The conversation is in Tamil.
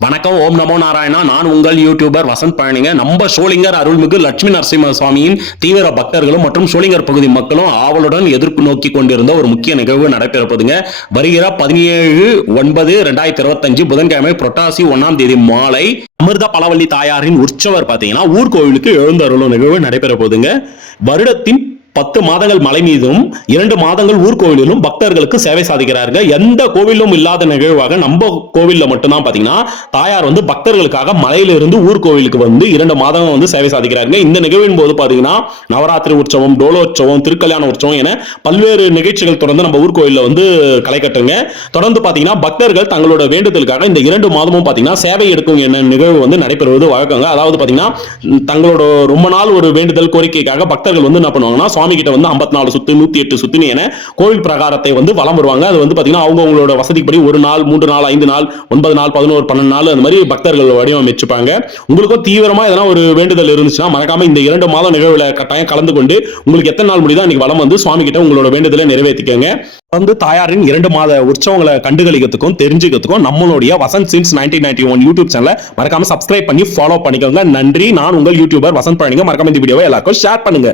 வணக்கம் ஓம் நமோ நாராயணா. நான் உங்கள் யூடியூபர் வசந்த் பழனிங்க. நம்ம சோளிங்கர் அருள்மிகு லட்சுமி நரசிம்ம சுவாமியின் தீவிர பக்தர்களும் மற்றும் சோளிங்கர் பகுதி மக்களும் ஆவலுடன் எதிர்ப்பு நோக்கி கொண்டிருந்த ஒரு முக்கிய நிகழ்வு நடைபெறப்போதுங்க வருகிற பதினேழு ஒன்பது ரெண்டாயிரத்தி இருபத்தஞ்சு புதன்கிழமை புரட்டாசி ஒன்னாம் தேதி மாலை அமிர்த பலவள்ளி தாயாரின் உற்சவர் பார்த்தீங்கன்னா ஊர்கோவிலுக்கு எழுந்தருளும் நிகழ்வு நடைபெற போதுங்க வருடத்தின் பத்து மாதங்கள் மலை மீதும் இரண்டு மாதங்கள் ஊர்கோவிலிலும் பக்தர்களுக்கு சேவை சாதிக்கிறார்கள். எந்த கோவிலும் இல்லாத நிகழ்வாக நம்ம கோவில்ல மட்டும்தான் பார்த்தீங்கன்னா தாயார் வந்து பக்தர்களுக்காக மலையிலிருந்து ஊர்கோவிலுக்கு வந்து இரண்டு மாதம் வந்து சேவை சாதிக்கிறாங்க இந்த நிகழ்வின் போது பார்த்தீங்கன்னா நவராத்திரி உற்சவம் டோலோற்சவம் திருக்கல்யாண உற்சவம் என பல்வேறு நிகழ்ச்சிகள் தொடர்ந்து நம்ம ஊர்கோவிலில் வந்து களை கட்டுங்க தொடர்ந்து பார்த்தீங்கன்னா பக்தர்கள் தங்களோட வேண்டுதலுக்காக இந்த இரண்டு மாதமும் பார்த்தீங்கன்னா சேவை எடுக்கும் என்ன நிகழ்வு வந்து நடைபெறுவது வழக்கங்க. அதாவது பார்த்தீங்கன்னா தங்களோட ரொம்ப நாள் ஒரு வேண்டுதல் கோரிக்கைக்காக பக்தர்கள் வந்து என்ன பண்ணுவாங்கன்னா சுவாமி கிட்ட வந்து 54 நாலு சுத்து நூத்தி எட்டு சுத்துன்னு என கோவில் பிரகாரத்தை வந்து வலம் வருவாங்க. அது வந்து பாத்தீங்கன்னா அவங்க அவங்களோட வசதிப்படி ஒரு நாள் மூன்று நாள் ஐந்து நாள் ஒன்பது நாள் பதினோரு பன்னெண்டு நாள் அந்த மாதிரி பக்தர்கள் வடிவமைச்சுப்பாங்க. உங்களுக்கும் தீவிரமா எதனா ஒரு வேண்டுதல் இருந்துச்சுன்னா மறக்காம இந்த இரண்டு மாதம் நிகழ்வுல கட்டாயம் கலந்து கொண்டு உங்களுக்கு எத்தனை நாள் முடியுதோ அன்னைக்கு வளம் வந்து சுவாமி கிட்ட உங்களோட வேண்டுதலை நிறைவேற்றிக்கோங்க. வந்து தாயாரின் இரண்டு மாத உற்சவங்களை கண்டுகளிக்கிறதுக்கும் தெரிஞ்சுக்கிறதுக்கும் நம்மளுடைய Vasanth since nineteen ninety one YouTube சேனலை மறக்காம சப்ஸ்கிரைப் பண்ணி ஃபாலோ பண்ணிக்கோங்க. நன்றி. நான் உங்கள் யூடியூபர் வசந்த் பழனிங்க. மறக்காம இந்த வீடியோவை எல்லாருக்கும் ஷேர் பண்ணுங்க.